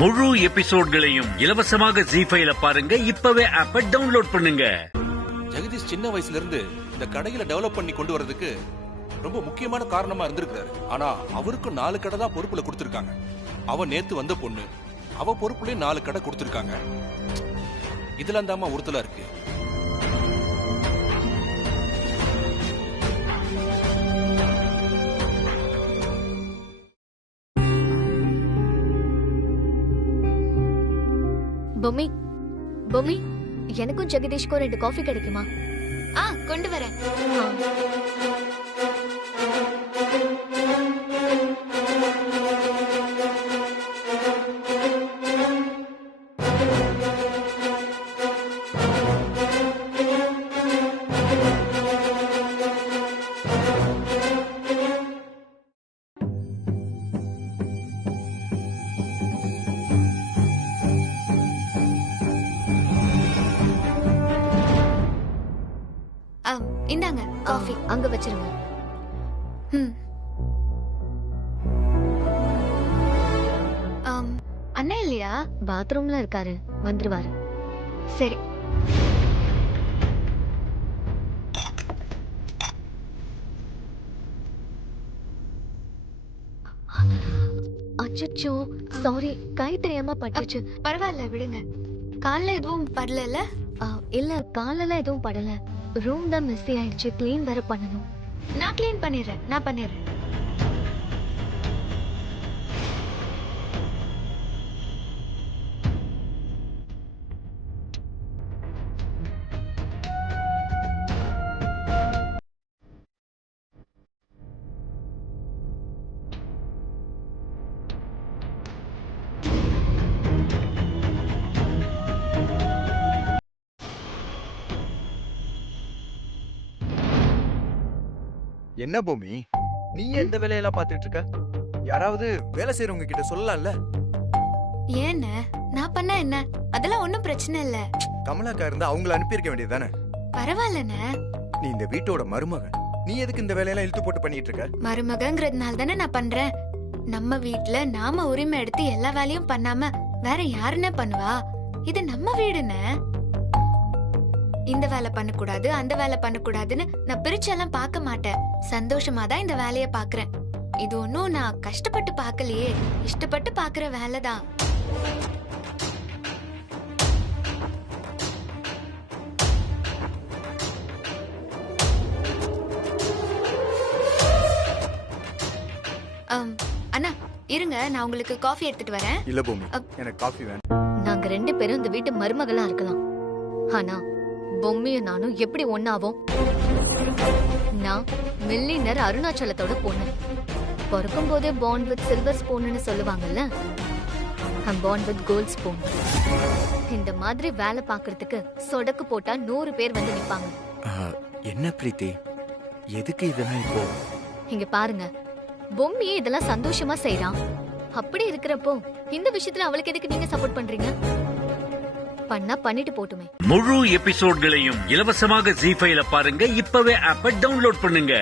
முழு எபிசோட்களையும் இலவசமாக ஜீ5ல பாருங்க. இப்பவே ஆப்பை டவுன்லோட் பண்ணுங்க. ஜெகதீஷ் சின்ன வயசுல இருந்து இந்த கடையில டெவலப் பண்ணி கொண்டு வரதுக்கு ரொம்ப முக்கியமான காரணமா இருந்திருக்காரு. ஆனா அவருக்கு 4 கடை தான் பொறுப்புல கொடுத்திருக்காங்க. அவ நேத்து வந்த பொண்ணு, அவ பொறுப்புலயே 4 கடை கொடுத்திருக்காங்க. இதுல தாமா உறுத்தலா இருக்கு. பொம்மி பொம்மி, எனக்கும் ஜெகதீஷ்க்கும் 2 காஃபி கிடைக்குமா? கொண்டு வரேன். இந்தாங்க காஃபி. அங்க வச்சிருங்க. அண்ணா இல்லையா? பாத்ரூம்ல இருக்காரு, வந்துருவாரு. சரி. அச்சச்சோ, சாரி, கை தெரியாம பட்டுச்சு. பரவாயில்ல, விடுங்க. கால்ல எதுவும் படல? இல்ல, காலெல்லாம் எதுவும் படல. ரூம் தான் மெஸ்ஸி ஆயிடுச்சு, க்ளீன் வேற பண்ணணும். நான் க்ளீன் பண்ணிடுறேன். என்ன பூமி, நீ எந்த வேலையெல்லாம் பாத்துட்டு இருக்க? யாராவது வேலை செய்யறவங்க கிட்ட சொல்லலாம்ல. ஏன்னு நான் பண்ண என்ன? அதெல்லாம் ஒண்ணும் பிரச்சனை இல்ல. கமலாக்கா இருந்தா அவங்கள அனுப்பியிருக்க வேண்டியதுதானே? பரவாயில்லண்ணே. நீ இந்த வீட்டோட மருமகன், நீ எதுக்கு இந்த வேலையெல்லாம் இழுத்து போட்டு பண்ணிட்டு இருக்க? மருமகங்கிறதுனால தானே நான் பண்றேன். நம்ம வீட்ல நாம உரிமை எடுத்து எல்லா வேலையும் பண்ணாம வேற யாருன்னு பண்ணுவா? இது நம்ம வீடுன்னு. இந்த வேலை பண்ணக்கூடாது, அந்த வேலை பண்ணக்கூடாதுன்னு நான் பிரிச்செல்லாம் பார்க்க மாட்டேன். சந்தோஷமா தான் இந்த வேலைய பாக்குறேன். இது ஒன்னும் நான் கஷ்டப்பட்டு பார்க்கலையே, இஷ்டப்பட்டு பாக்குற வேலைதான். அண்ணா இருங்க, நான் உங்களுக்கு காஃபி எடுத்துட்டு வரேன். இல்ல பூமி, எனக்கு காஃபி வேணும். நாங்க 2 பேரும் இந்த வீட்டு மருமகளா இருக்கலாம், ஆனா பொம்மியும் நானும் எப்படி ஒன்னாவோம்? நான் மில்லியனர் அருணாச்சலத்தோட பொண்ணு. பிறக்கும் போதே பாண்ட் வித் சில்வர் ஸ்பூன்னு சொல்லுவாங்கல்ல, பாண்ட் வித் கோல்ட் ஸ்பூன். இந்த மாதிரி வேலை பாக்குறதுக்கு சொடக்கு போட்டா 100 பேர் வந்து நிப்பாங்க. என்ன பிரீத்தி, எதுக்கு இதெல்லாம் இப்போ? இங்க பாருங்க, பொம்மியே இதெல்லாம் சந்தோஷமா செய்றான். அப்படி இருக்கிறப்போ இந்த விஷயத்துல அவளுக்கு எதுக்கு நீங்க சப்போர்ட் பண்றீங்க? பண்ணா பண்ணிட்டு போட்டுமே. முழு எபிசோட்களையும் இலவசமாக ஜீ5ல பாருங்க. இப்பவே ஆப்பை டவுன்லோட் பண்ணுங்க.